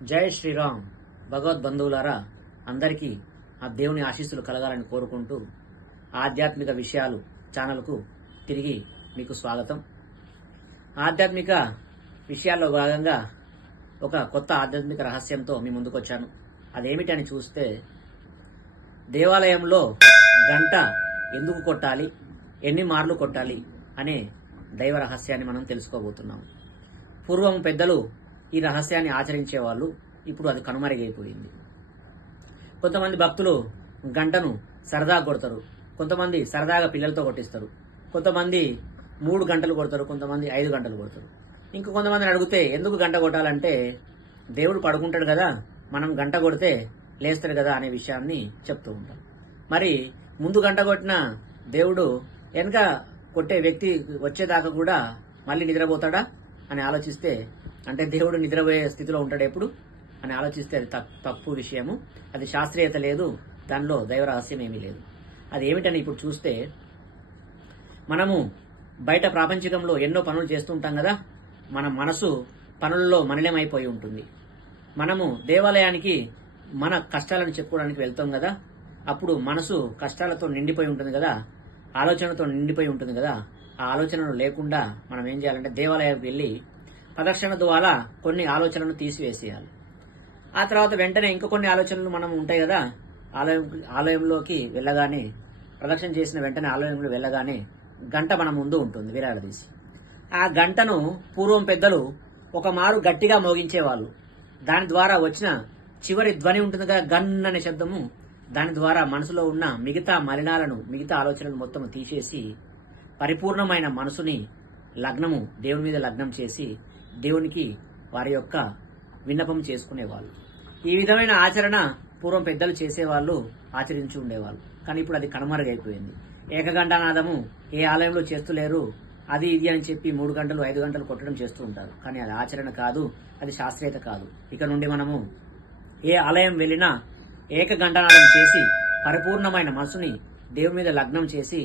జై శ్రీరామ్. భగవద్ బంధువులారా, అందరికీ ఆ దేవుని ఆశీస్సులు కలగాలని కోరుకుంటూ ఆధ్యాత్మిక విషయాలు ఛానల్కు తిరిగి మీకు స్వాగతం. ఆధ్యాత్మిక విషయాల్లో భాగంగా ఒక కొత్త ఆధ్యాత్మిక రహస్యంతో మీ ముందుకొచ్చాను. అదేమిటని చూస్తే, దేవాలయంలో గంట ఎందుకు కొట్టాలి, ఎన్ని మార్లు కొట్టాలి అనే దైవ రహస్యాన్ని మనం తెలుసుకోబోతున్నాం. పూర్వం పెద్దలు ఈ రహస్యాన్ని ఆచరించేవాళ్ళు. ఇప్పుడు అది కనుమరుగైపోయింది. కొంతమంది భక్తులు గంటను సరదాగా కొడతారు, కొంతమంది సరదాగా పిల్లలతో కొట్టిస్తారు, కొంతమంది 3 గంటలు కొడతారు, కొంతమంది 5 గంటలు కొడతారు. ఇంక కొంతమందిని అడిగితే ఎందుకు గంట కొట్టాలంటే, దేవుడు పడుకుంటాడు కదా, మనం గంట కొడితే లేస్తాడు కదా అనే విషయాన్ని చెప్తూ ఉంటాం. మరి ముందు గంట కొట్టిన దేవుడు వెనక కొట్టే వ్యక్తి వచ్చేదాకా కూడా మళ్ళీ నిద్రపోతాడా అని ఆలోచిస్తే, అంటే దేవుడు నిద్రపోయే స్థితిలో ఉంటాడు ఎప్పుడు అని ఆలోచిస్తే అది తప్పు విషయము. అది శాస్త్రీయత లేదు, దానిలో దైవ రహస్యం ఏమీ లేదు. అది ఏమిటని ఇప్పుడు చూస్తే, మనము బయట ప్రాపంచికంలో ఎన్నో పనులు చేస్తుంటాం కదా, మన మనసు పనులలో మలినమైపోయి ఉంటుంది. మనము దేవాలయానికి మన కష్టాలను చెప్పుకోవడానికి వెళ్తాం కదా, అప్పుడు మనసు కష్టాలతో నిండిపోయి ఉంటుంది కదా, ఆలోచనతో నిండిపోయి ఉంటుంది కదా. ఆ ఆలోచనలు లేకుండా మనం ఏం చేయాలంటే, దేవాలయానికి వెళ్ళి ప్రదక్షిణ ద్వారా కొన్ని ఆలోచనలను తీసివేసేయాలి. ఆ తర్వాత వెంటనే ఇంకా కొన్ని ఆలోచనలు మనం ఉంటాయి కదా, ఆలయంలోకి వెళ్ళగానే, ప్రదక్షిణ చేసిన వెంటనే ఆలయంలో వెళ్ళగానే గంట మన ముందు ఉంటుంది వేలాడదీసి. ఆ గంటను పూర్వం పెద్దలు ఒక మారు గట్టిగా మోగించేవాళ్ళు. దాని ద్వారా వచ్చిన చివరి ధ్వని ఉంటుంది కదా, గన్ అనే శబ్దము, దాని ద్వారా మనసులో ఉన్న మిగతా మలినాలను, మిగతా ఆలోచనలు మొత్తం తీసేసి పరిపూర్ణమైన మనసుని లగ్నము, దేవుని మీద లగ్నం చేసి దేవునికి వారి యొక్క విన్నపం చేసుకునేవాళ్ళు. ఈ విధమైన ఆచరణ పూర్వం పెద్దలు చేసేవాళ్ళు, ఆచరించి ఉండేవాళ్ళు. కానీ ఇప్పుడు అది కనుమరుగైపోయింది. ఏకగంటానాదము ఏ ఆలయంలో చేస్తులేరు, అది ఇది అని చెప్పి 3 గంటలు 5 గంటలు కొట్టడం చేస్తూ ఉంటారు. కానీ అది ఆచరణ కాదు, అది శాస్త్రీయత కాదు. ఇక నుండి మనము ఏ ఆలయం వెళ్ళినా ఏకగంటానాదం చేసి పరిపూర్ణమైన మనసుని దేవుని మీద లగ్నం చేసి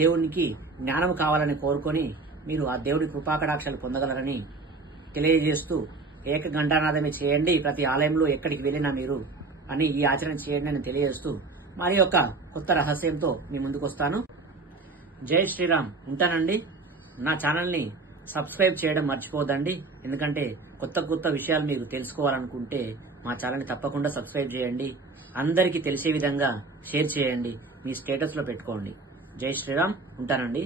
దేవునికి జ్ఞానం కావాలని కోరుకొని మీరు ఆ దేవుడి కృపాకటాక్షాలు పొందగలరని తెలియజేస్తూ, ఏకగంటానాదమే చేయండి ప్రతి ఆలయంలో ఎక్కడికి వెళ్ళినా మీరు అని, ఈ ఆచరణ చేయండి అని తెలియజేస్తూ మరి యొక్క కొత్త రహస్యంతో మీ ముందుకు వస్తాను. జై శ్రీరామ్. ఉంటానండి. నా ఛానల్ని సబ్స్క్రైబ్ చేయడం మర్చిపోదండి. ఎందుకంటే కొత్త విషయాలు మీరు తెలుసుకోవాలనుకుంటే మా ఛానల్ని తప్పకుండా సబ్స్క్రైబ్ చేయండి. అందరికీ తెలిసే విధంగా షేర్ చేయండి, మీ స్టేటస్లో పెట్టుకోండి. జై శ్రీరామ్. ఉంటానండి.